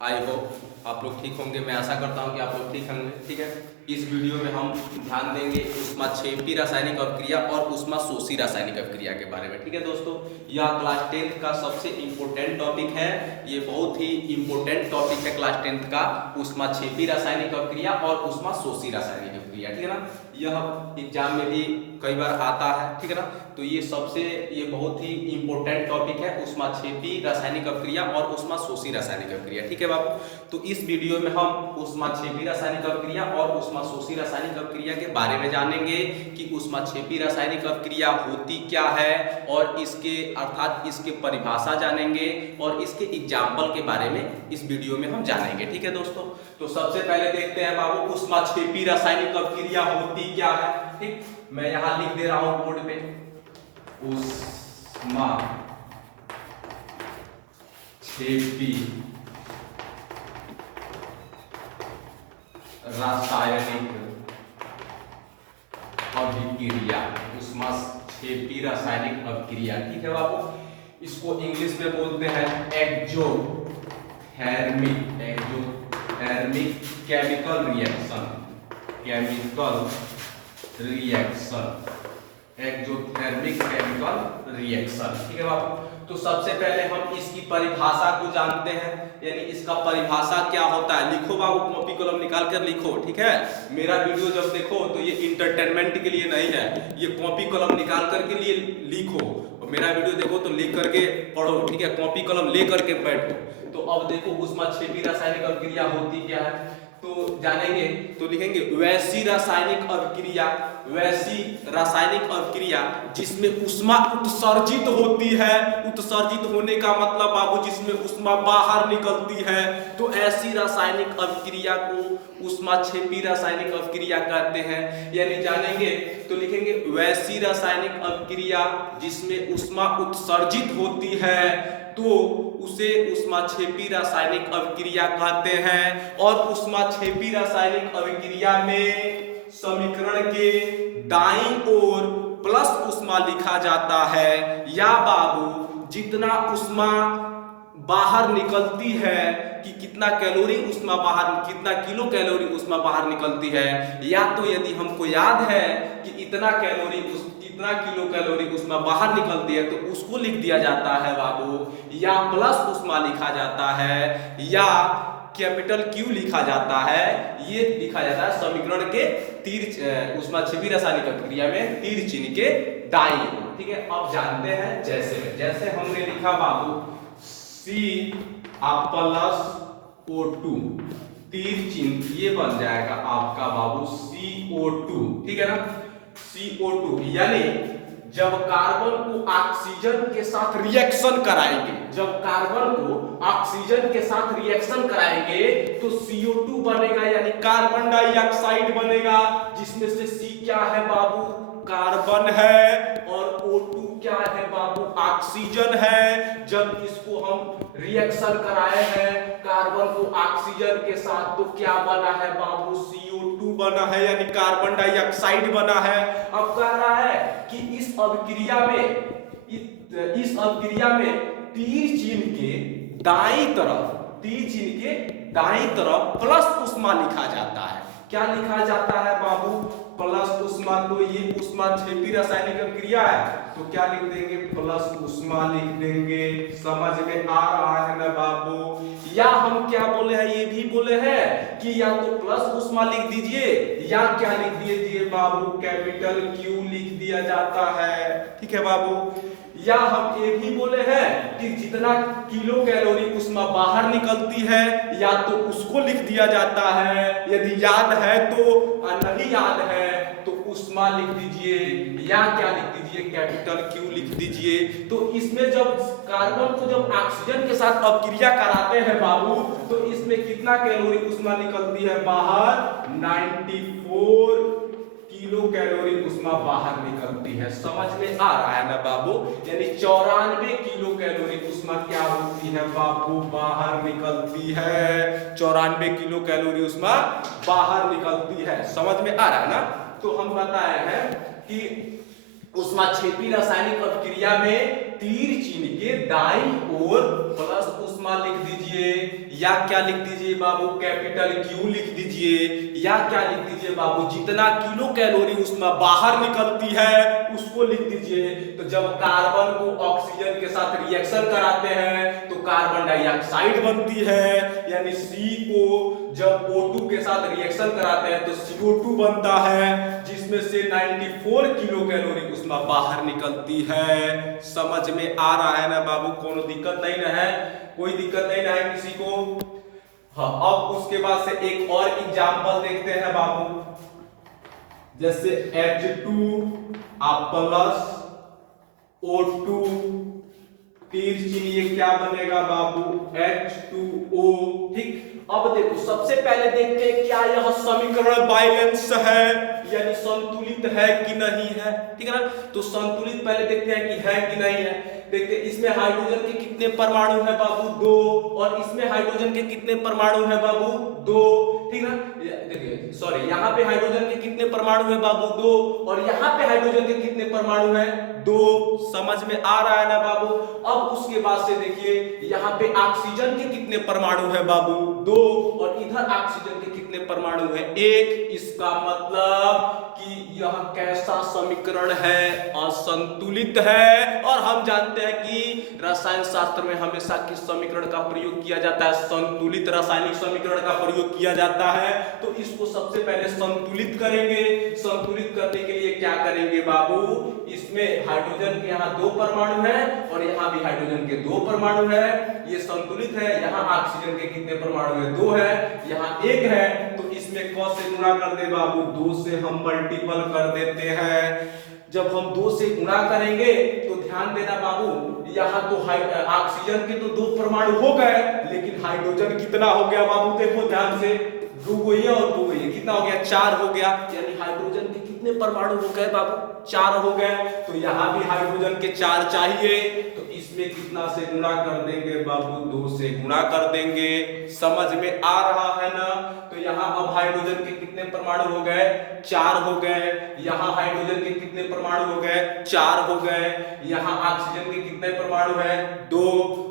I hope आप लोग ठीक होंगे। मैं आशा करता हूं कि आप लोग ठीक होंगे। ठीक है, इस वीडियो में हम ध्यान देंगे ऊष्माक्षेपी रासायनिक अभिक्रिया और ऊष्माशोषी रासायनिक अभिक्रिया के बारे में। ठीक है दोस्तों, यह क्लास 10th का सबसे इम्पोर्टेंट टॉपिक है। ये बहुत ही इम्पोर्टेंट टॉपिक है क्लास 10th का, ऊष्माक्षेपी रासायनिक अभिक्रिया और ऊष्माशोषी रासायनिक अभिक्रिया। ठीक है ना, यह एग्जाम में भी कई बार आता है। ठीक है ना, तो ये बहुत ही इम्पोर्टेंट टॉपिक है, ऊष्माक्षेपी रासायनिक अभिक्रिया और ऊष्माशोषी रासायनिक अभिक्रिया। ठीक है बाबू, तो इस वीडियो में हम ऊष्माक्षेपी रासायनिक अभिक्रिया और ऊष्माशोषी रासायनिक अभिक्रिया के बारे में जानेंगे कि ऊष्माक्षेपी रासायनिक अभिक्रिया होती क्या है और इसके अर्थात इसके परिभाषा जानेंगे और इसके एग्जाम्पल के बारे में इस वीडियो में हम जानेंगे। ठीक है दोस्तों, तो सबसे पहले देखते हैं बाबू ऊष्माक्षेपी रासायनिक अभिक्रिया होती क्या है। ठीक, मैं यहां लिख दे रहा हूं बोर्ड पे, ऊष्माक्षेपी रासायनिक अभिक्रिया, ऊष्माक्षेपी रासायनिक अभिक्रिया। ठीक है बाबू, इसको इंग्लिश में बोलते हैं exothermic chemical reaction, exothermic chemical reaction. ठीक है बाबू, तो सबसे पहले हम इसकी परिभाषा को जानते हैं, यानी इसका परिभाषा क्या होता है। लिखो बाबू, कॉपी कलम निकाल कर लिखो। ठीक है, मेरा वीडियो जब देखो तो ये इंटरटेनमेंट के लिए नहीं है, ये कॉपी कलम निकाल कर के लिए लिखो। और मेरा वीडियो देखो तो लिख करके पढ़ो। ठीक है, कॉपी कलम ले करके बैठो। तो अब देखो ऊष्माक्षेपी रासायनिक अभिक्रिया होती क्या है, तो जानेंगे। तो लिखेंगे वैसी रासायनिक अभिक्रिया, वैसी रासायनिक अभिक्रिया जिसमें ऊष्मा उत्सर्जित होती है। उत्सर्जित होने का मतलब बाबू जिसमें ऊष्मा बाहर निकलती है, तो ऐसी रासायनिक अभिक्रिया को ऊष्माक्षेपी रासायनिक अभिक्रिया कहते हैं। यानी जानेंगे तो लिखेंगे वैसी रासायनिक अभिक्रिया जिसमें ऊष्मा उत्सर्जित होती है तो उसे ऊष्माक्षेपी रासायनिक अभिक्रिया कहते हैं। और ऊष्माक्षेपी रासायनिक अभिक्रिया में समीकरण के दाईं ओर प्लस ऊष्मा लिखा जाता है, या बाबू जितना ऊष्मा बाहर निकलती है कि कितना कैलोरी ऊष्मा बाहर, कितना किलो कैलोरी ऊष्मा बाहर निकलती है, या तो यदि हमको याद है कि इतना किलो कैलोरी ऊष्मा बाहर निकलती है तो उसको लिख दिया जाता है बाबू, या प्लस ऊष्मा लिखा जाता है, या कैपिटल क्यू लिखा जाता है। ये लिखा जाता है समीकरण के तीर, ऊष्माक्षेपी रासायनिक अभिक्रिया में तीर चिन्ह के दाईं ओर। ठीक है, अब जानते हैं जैसे हमने लिखा बाबू CO2, तीर चिन्ह ये बन जाएगा आपका बाबू CO2। ठीक है ना, CO2 यानी जब कार्बन को ऑक्सीजन के साथ रिएक्शन कराएंगे, जब कार्बन को ऑक्सीजन के साथ रिएक्शन कराएंगे तो CO2 बनेगा, यानी कार्बन डाइऑक्साइड बनेगा, जिसमें से C क्या है बाबू, कार्बन है, और O2 क्या है बाबू, ऑक्सीजन है। जब इसको हम रिएक्शन कराए हैं कार्बन को ऑक्सीजन के साथ तो क्या बना है बाबू, CO2 बना है, यानी कार्बन डाइऑक्साइड बना है। अब कह रहा है कि इस अभिक्रिया में तीर चिन्ह के दाईं तरफ प्लस ऊष्मा लिखा जाता है। क्या लिखा जाता है बाबू, प्लस ऊष्मा। तो ये ऊष्माक्षेपी रासायनिक अभिक्रिया है तो क्या लिख देंगे, प्लस ऊष्मा लिख देंगे। समझ में आ रहा है ना बाबू, या हम क्या बोले हैं, ये भी बोले हैं कि या तो प्लस ऊष्मा लिख दीजिए या क्या लिख दीजिए बाबू, कैपिटल क्यू लिख दिया जाता है। ठीक है बाबू, या हम ये भी बोले हैं कि जितना किलो कैलोरी ऊष्मा बाहर निकलती है या तो उसको लिख दिया जाता है, यदि याद है तो, नहीं याद है तो ऊष्मा लिख दीजिए, या क्या लिख दीजिए, कैपिटल क्यू लिख दीजिए। तो इसमें जब कार्बन को जब ऑक्सीजन के साथ अभिक्रिया कराते हैं बाबू तो इसमें कितना कैलोरी ऊष्मा निकलती है बाहर, 94 किलो कैलोरी ऊष्मा बाहर निकलती है। समझ में आ रहा है ना बाबू, यानी 94 किलो कैलोरी ऊष्मा क्या होती है बाबू, बाहर निकलती है। 94 किलो कैलोरी ऊष्मा बाहर निकलती है। समझ में आ रहा है ना, तो हम बताए हैं कि ऊष्माक्षेपी रासायनिक अभिक्रिया में तीर चिन्ह के दाईं ओर प्लस उष्मा लिख दीजिए, या क्या लिख दीजिए बाबू, कैपिटल क्यू लिख दीजिए, या क्या लिख दीजिए बाबू, जितना किलो कैलोरी उष्मा बाहर निकलती है उसको लिख दीजिए। तो जब कार्बन को ऑक्सीजन के साथ रिएक्शन कराते हैं तो कार्बन डाइऑक्साइड बनती है, यानी C को जब O2 के साथ रिएक्शन कराते हैं तो CO2 बनता है, जिसमें से 94 किलो कैलोरी उष्मा बाहर निकलती है। समझ में आ रहा है ना बाबू, कोनो दिक्कत नहीं ना है, कोई दिक्कत नहीं ना है किसी को। हाँ, अब उसके बाद से एक और एग्जांपल देखते हैं बाबू, जैसे H2 प्लस O2 तीर चिन्ह, ये क्या बनेगा बाबू, H2O। ठीक, अब देखो सबसे पहले देखते हैं क्या यह समीकरण बैलेंस है यानी संतुलित है कि नहीं है, ठीक है ना। तो संतुलित पहले देखते हैं कि है कि नहीं है। देखते इसमें हाइड्रोजन के कितने परमाणु है बाबू, 2, और इसमें हाइड्रोजन के कितने परमाणु है बाबू, 2, ठीक है ना। देखिए सॉरी, यहाँ पे हाइड्रोजन के कितने परमाणु है बाबू, 2, और यहाँ पे हाइड्रोजन के कितने परमाणु है, 2। समझ में आ रहा है ना बाबू। अब उसके बाद से देखिए यहाँ पे ऑक्सीजन के कितने परमाणु है बाबू, 2, और इधर ऑक्सीजन के कितने परमाणु है, 1। इसका मतलब कि यह कैसा समीकरण है, असंतुलित है। और हम जानते हैं कि रसायन शास्त्र में हमेशा किस समीकरण का प्रयोग किया जाता है, संतुलित रासायनिक समीकरण का प्रयोग किया जाता है। तो इसको सबसे पहले संतुलित करेंगे। संतुलित करने के लिए क्या करेंगे बाबू, इसमें हाइड्रोजन के यहाँ 2 परमाणु है और यहाँ भी हाइड्रोजन के 2 परमाणु है, ये संतुलित है। यहाँ ऑक्सीजन के कितने परमाणु है, 2 है, यहाँ 1 है, तो इसमें क से गुणा कर दे बाबू, 2 से हम मल्टीपल कर देते हैं। जब हम 2 से गुणा करेंगे तो ध्यान देना बाबू, यहाँ तो ऑक्सीजन के तो 2 परमाणु हो गए, लेकिन हाइड्रोजन कितना हो गया बाबू, देखो ध्यान से, 2 ये और 2 ये, कितना हो गया, 4 हो गया। यानी हाइड्रोजन के कितने परमाणु हो गए बाबू, 4 हो गए। तो यहाँ भी हाइड्रोजन के 4 चाहिए, तो इसमें कितना से गुणा कर देंगे बाबू, 2 से गुणा कर देंगे। समझ में आ रहा है ना। तो यहाँ अब हाइड्रोजन के कितने परमाणु हो गए, 4 हो गए। यहाँ हाइड्रोजन के कितने परमाणु हो गए, 4 हो गए। यहाँ ऑक्सीजन के कितने परमाणु है, 2,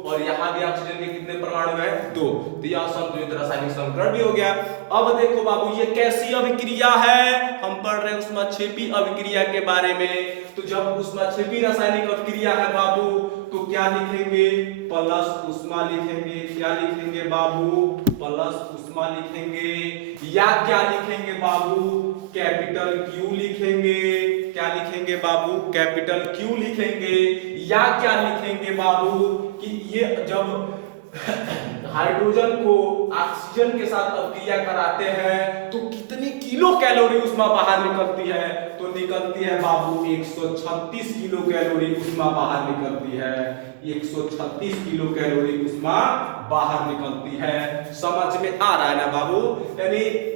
और यहाँ भी ऑक्सीजन के कितने परमाणु है, 2। तो यह संतुलित रासायनिक समीकरण भी हो गया। अब देखो बाबू ये कैसी अभिक्रिया है, हम पढ़ रहे हैं ऊष्माक्षेपी अभिक्रिया के बारे में। तो जब ऊष्माक्षेपी रासायनिक अभिक्रिया है बाबू, तो क्या लिखेंगे, प्लस उष्मा लिखेंगे। क्या लिखेंगे बाबू, प्लस उष्मा लिखेंगे, या क्या लिखेंगे बाबू, कैपिटल क्यू लिखेंगे। क्या लिखेंगे बाबू, कैपिटल क्यू लिखेंगे। या क्या लिखेंगे बाबू कि ये जब हाइड्रोजन को ऑक्सीजन के साथ अभिक्रिया कराते हैं तो कितनी किलो कैलोरी उष्मा बाहर निकलती है, तो निकलती है बाबू 136 किलो कैलोरी उष्मा बाहर निकलती है। 136 किलो कैलोरी उष्मा बाहर निकलती है। समझ में आ रहा है ना बाबू, यानी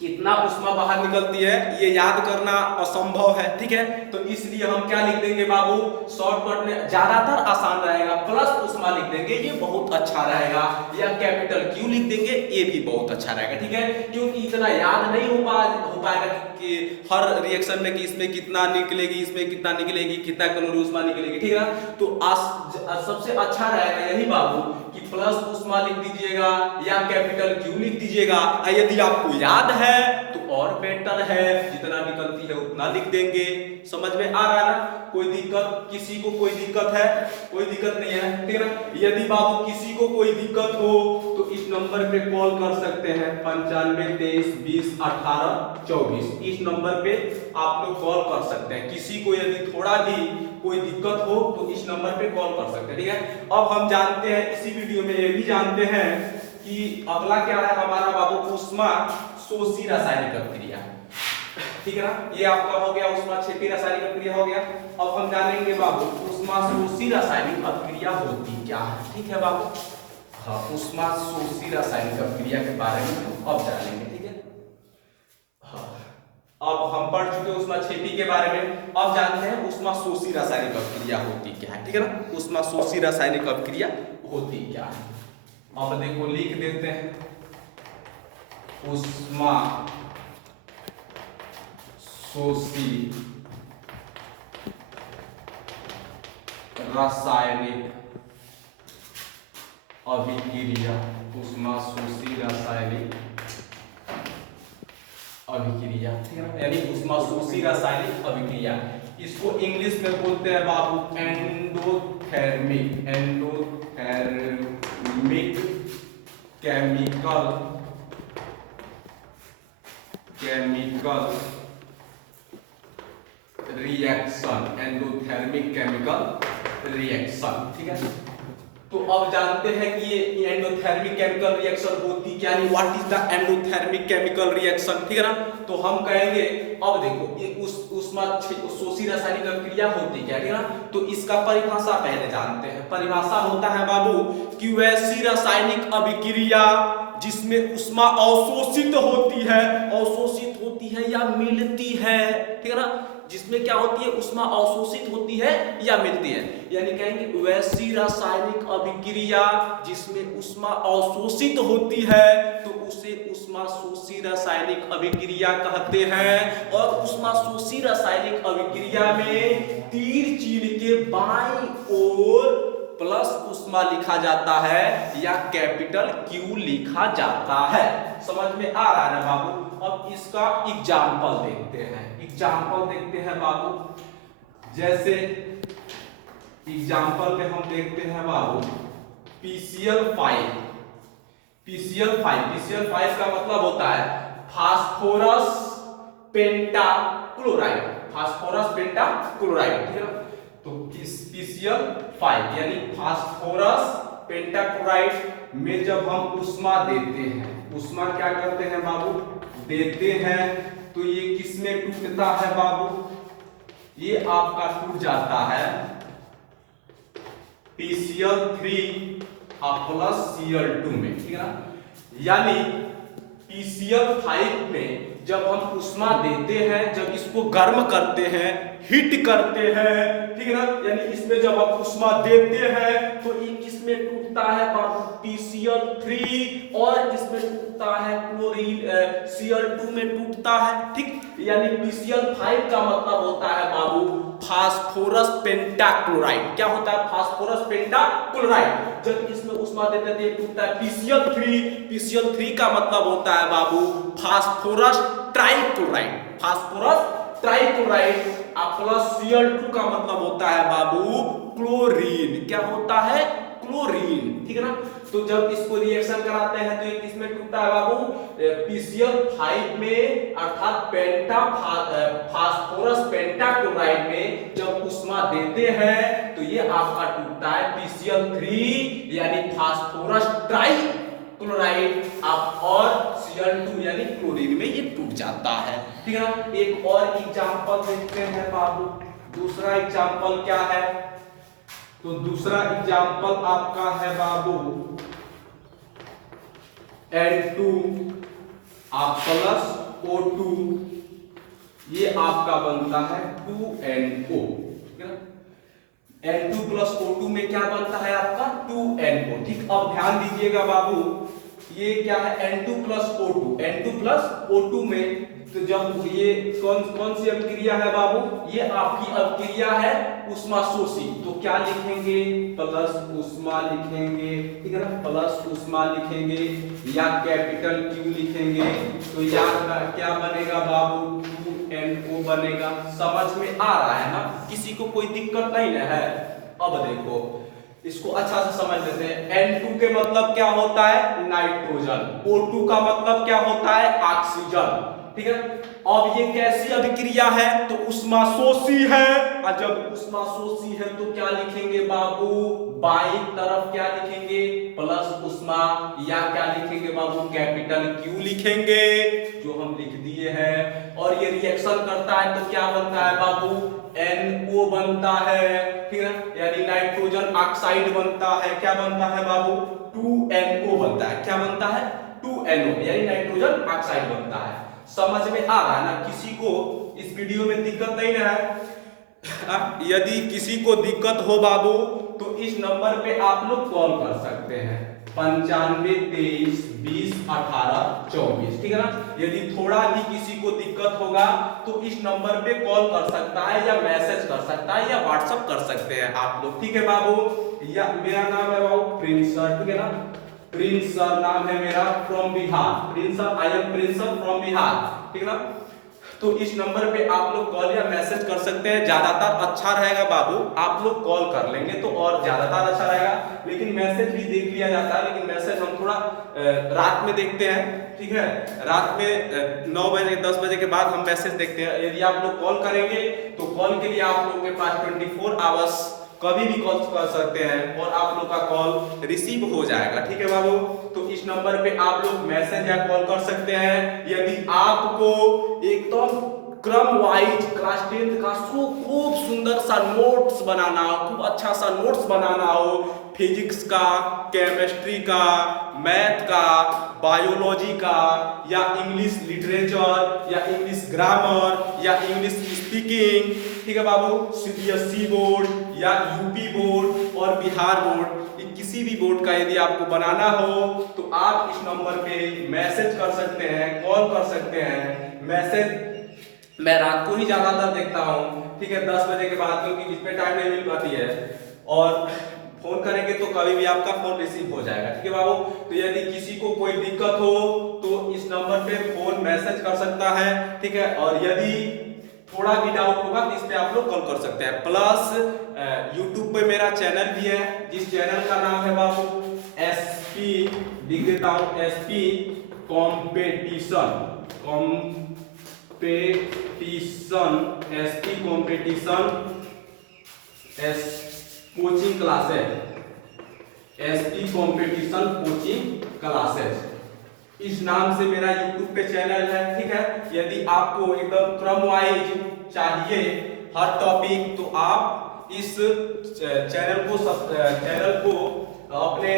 कितना उष्मा बाहर निकलती है ये याद करना असंभव है, ठीक है। तो इसलिए हम क्या लिख देंगे बाबू, शॉर्टकट में ज्यादातर आसान रहेगा, प्लस उष्मा लिख देंगे, ये बहुत अच्छा रहेगा। या कैपिटल क्यू लिख देंगे, ये भी बहुत अच्छा रहेगा, ठीक है। क्योंकि इतना याद नहीं हो पाएगा कि हर रिएक्शन में कि इसमें कितना निकलेगी, इसमें कितना निकलेगी, कितना कैलोरी उष्मा निकलेगी, ठीक है। तो सबसे अच्छा रहेगा यही बाबू कि प्लस उष्मा लिख दीजिएगा या कैपिटल क्यू लिख दीजिएगा। यदि आपको याद है तो और बेटर है, जितना निकलती है उतना लिख देंगे। समझ में आ रहा है ना, कोई दिक्कत, किसी को कोई दिक्कत है, कोई दिक्कत नहीं है, ठीक है ना। यदि बाबू किसी को कोई दिक्कत हो तो इस नंबर पे कॉल कर सकते हैं, 95 23 20 18 24। इस नंबर पे आप लोग कॉल कर सकते हैं। किसी को यदि थोड़ा भी कोई दिक्कत हो तो इस नंबर पे कॉल कर सकते हैं, ठीक है। अब हम जानते हैं, इसी वीडियो में ये भी जानते हैं कि अगला क्या है हमारा बाबू, ऊष्मा शोषी रासायनिक अभिक्रिया, ठीक है ना। ये आपका हो गया ऊष्माक्षेपी रासायनिक अभिक्रिया हो गया। अब हम जानेंगे बाबू ऊष्मा शोषी रासायनिक अभिक्रिया होती क्या है, ठीक है बाबू। हाँ, ऊष्मा शोषी रासायनिक अभिक्रिया के बारे में हम अब जानेंगे, ठीक है। हाँ, अब हम पढ़ चुके ऊष्माक्षेपी के बारे में, अब जानते हैं ऊष्मा शोषी रासायनिक अभिक्रिया होती क्या है, ठीक है ना। ऊष्मा शोषी रासायनिक अभिक्रिया होती क्या है, अब देखो लिख देते हैं, ऊष्मा शोषी रासायनिक अभिक्रिया, ऊष्माशोषी रासायनिक अभिक्रिया, यानी ऊष्माशोषी रासायनिक अभिक्रिया। इसको इंग्लिश में बोलते हैं बाबू endothermic, endothermic chemical reaction, endothermic chemical reaction. ठीक है, तो अब जानते हैं कि ये एंडोथर्मिक केमिकल रिएक्शन होती क्या है, what is the endothermic chemical reaction. ठीक है ना, तो हम कहेंगे अब देखो ये ऊष्माशोषी रासायनिक अभिक्रिया होती क्या, ठीक है ना, तो इसका परिभाषा पहले जानते हैं। परिभाषा होता है बाबू कि वैसी रासायनिक अभिक्रिया जिसमें ऊष्मा अवशोषित होती है या मिलती है, ठीक है ना, जिसमें क्या होती है, ऊष्मा अवशोषित होती है या मिलती है, यानी कहेंगे वैसी रासायनिक अभिक्रिया जिसमें ऊष्मा अवशोषित होती है तो उसे ऊष्माशोषी रासायनिक अभिक्रिया कहते हैं। और ऊष्माशोषी रासायनिक अभिक्रिया में तीर चिन्ह के बाईं ओर प्लस ऊष्मा लिखा जाता है या कैपिटल क्यू लिखा जाता है। समझ में आ रहा है ना बाबू। अब इसका एग्जाम्पल देखते हैं बाबू। जैसे एग्जाम्पल में हम देखते हैं बाबू PCl5। PCl5 का मतलब होता है फास्फोरस पेंटाक्लोराइड, ठीक है ना, तो PCl5 यानी फास्फोरस पेंटाक्लोराइड में जब हम ऊष्मा देते हैं, ऊष्मा क्या करते हैं बाबू, देते हैं, तो ये किसमें टूटता है बाबू, ये आपका टूट जाता है PCl3 प्लस Cl2 में, ठीक है ना, यानी PCl5 में जब हम ऊष्मा देते हैं, जब इसको गर्म करते हैं, हीट करते हैं, ठीक है ना, यानी इसमें जब आप ऊष्मा देते हैं तो ये किसमें टूटता है बाबू, PCl3, और इसमें टूटता है क्लोरीन Cl2 में टूटता है। ठीक, यानी PCl5 का मतलब होता है बाबू फास्फोरस पेंटाक्लोराइड। क्या होता है, फास्फोरस पेंटाक्लोराइड। जब इसमें ऊष्मा देते हैं तो टूटता है PCl3 का मतलब होता है बाबू फास्फोरस ट्राइक्लोराइड, प्लस Cl2 का मतलब होता है बाबू क्लोरीन। क्या होता है, क्लोरीन। ठीक है ना, तो जब इसको रिएक्शन कराते हैं तो ये किसमें टूटता है बाबू, PCl5 में, अर्थात फास्फोरस पेंटाक्लोराइड में जब ऊष्मा देते हैं तो ये आपका टूटता है PCl3 यानी फास्फोरस ट्राइक्लोराइड, और Cl2 यानी क्लोरीन में ये टूट जाता है। ठीक है ना, एक और एग्जांपल देखते हैं बाबू। दूसरा एग्जांपल क्या है, तो दूसरा एग्जांपल आपका है बाबू N2 प्लस O2, ये आपका बनता है 2NO। N2 प्लस O2 में क्या बनता है आपका 2NO। ठीक, अब ध्यान दीजिएगा बाबू, ये क्या है N2 प्लस O2 में, तो जब ये कौन सी अभिक्रिया है बाबू, ये आपकी अभिक्रिया है ऊष्माशोषी, तो क्या लिखेंगे, प्लस ऊष्मा लिखेंगे, ठीक है ना, प्लस ऊष्मा लिखेंगे या कैपिटल Q लिखेंगे, तो यार क्या बनेगा बाबू 2NO बनेगा। समझ में आ रहा है ना, किसी को कोई दिक्कत नहीं है। अब देखो इसको अच्छा से समझ लेते हैं। N2 के मतलब क्या होता है, नाइट्रोजन, O2 का मतलब क्या होता है, ऑक्सीजन। ठीक है, अब ये कैसी अभिक्रिया है, तो ऊष्माशोषी है, और जब ऊष्माशोषी है तो क्या लिखेंगे बाबू, बाईं तरफ क्या लिखेंगे, प्लस ऊष्मा, या क्या लिखेंगे बाबू, कैपिटल Q लिखेंगे, जो हम लिख दिए हैं। और ये रिएक्शन करता है तो क्या बनता है बाबू, NO बनता है, ठीक है, यानी नाइट्रोजन ऑक्साइड बनता है। क्या बनता है बाबू, 2NO बनता है। क्या बनता है, 2NO यानी नाइट्रोजन ऑक्साइड बनता है। समझ में आ रहा है ना, किसी को इस वीडियो में दिक्कत नहीं है। यदि किसी को दिक्कत हो बाबू तो इस नंबर पे आप लोग कॉल कर सकते हैं 95 23 20 18 24, ठीक है ना। यदि थोड़ा भी किसी को दिक्कत होगा तो इस नंबर पे कॉल कर सकता है या मैसेज कर सकता है या व्हाट्सएप कर सकते हैं आप लोग, ठीक है बाबू। या मेरा नाम है बाबू प्रिंस सर, ठीक है ना, प्रिंस सर नाम है मेरा, from Bihar, Prince sir, I am Prince sir from Bihar, ठीक है ना। तो इस नंबर पे आप लोग कॉल या मैसेज कर सकते हैं। ज्यादातर अच्छा रहेगा बाबू आप लोग कॉल कर लेंगे तो और ज्यादातर अच्छा रहेगा, लेकिन मैसेज भी देख लिया जाता है, लेकिन मैसेज हम थोड़ा रात में देखते हैं, ठीक है। रात में 9 बजे 10 बजे के बाद हम मैसेज देखते हैं। यदि आप लोग कॉल करेंगे तो कॉल के लिए आप लोगों के पास 24 आवर्स कभी भी कॉल कर सकते हैं और आप लोग का कॉल रिसीव हो जाएगा, ठीक है बाबू। तो इस नंबर पे आप लोग मैसेज या कॉल कर सकते हैं। यदि आपको एकदम क्रम वाइज क्लास 10th का खूब सुंदर सा नोट्स बनाना हो, खूब अच्छा सा नोट्स बनाना हो, फिजिक्स का, केमिस्ट्री का, मैथ का, बायोलॉजी का, या इंग्लिश लिटरेचर, या इंग्लिश ग्रामर, या इंग्लिश स्पीकिंग, ठीक है बाबू, सीबीएसई बोर्ड या यूपी बोर्ड और बिहार बोर्ड, किसी भी बोर्ड का यदि आपको बनाना हो तो आप इस नंबर पे मैसेज कर सकते हैं, कॉल कर सकते हैं। मैसेज मैं रात को ही ज्यादातर देखता हूँ, ठीक है, 10 बजे के बाद, क्योंकि बीच में टाइम नहीं मिल पाती है, और फोन करेंगे तो कभी भी आपका फोन रिसीव हो जाएगा, ठीक है बाबू। तो यदि किसी को कोई दिक्कत हो तो इस नंबर पे फोन मैसेज कर सकता है, ठीक है। और यदि थोड़ा भी डाउट होगा तो इस पे आप लोग कॉल कर सकते हैं। प्लस यूट्यूब पे मेरा चैनल भी है, जिस चैनल का नाम है बाबू एसपी, लिख देता हूं, SP competition, SP competition S coaching classes, SP competition coaching classes, इस नाम से मेरा YouTube पे चैनल है, ठीक है। यदि आपको एकदम क्रम वाइज चाहिए हर टॉपिक तो आप इस चैनल को अपने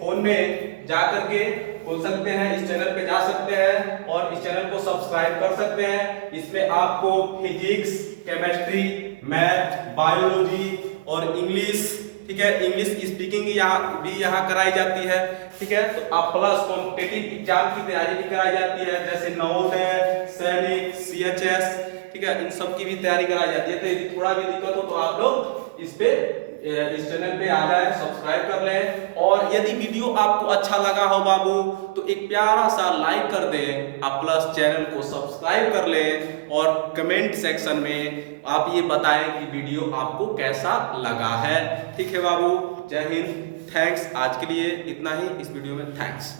फोन में जा करके खोल सकते हैं, इस चैनल पे जा सकते हैं और इस चैनल को सब्सक्राइब कर सकते हैं। इसमें आपको फिजिक्स, केमिस्ट्री, मैथ, बायोलॉजी और इंग्लिश, ठीक है, इंग्लिश स्पीकिंग यहाँ कराई जाती है, ठीक है। तो आप प्लस कॉम्पिटिटिव एग्जाम की तैयारी भी कराई जाती है, जैसे नवोदय, सैनिक, सीएचएस, ठीक है, इन सब की भी तैयारी कराई जाती है। तो यदि थोड़ा भी दिक्कत हो तो आप लोग इस चैनल पे आ जाए, सब्सक्राइब कर लें। और यदि वीडियो आपको अच्छा लगा हो बाबू तो एक प्यारा सा लाइक कर दें, आप प्लस चैनल को सब्सक्राइब कर लें और कमेंट सेक्शन में आप ये बताएं कि वीडियो आपको कैसा लगा है, ठीक है बाबू। जय हिंद, थैंक्स, आज के लिए इतना ही इस वीडियो में, थैंक्स।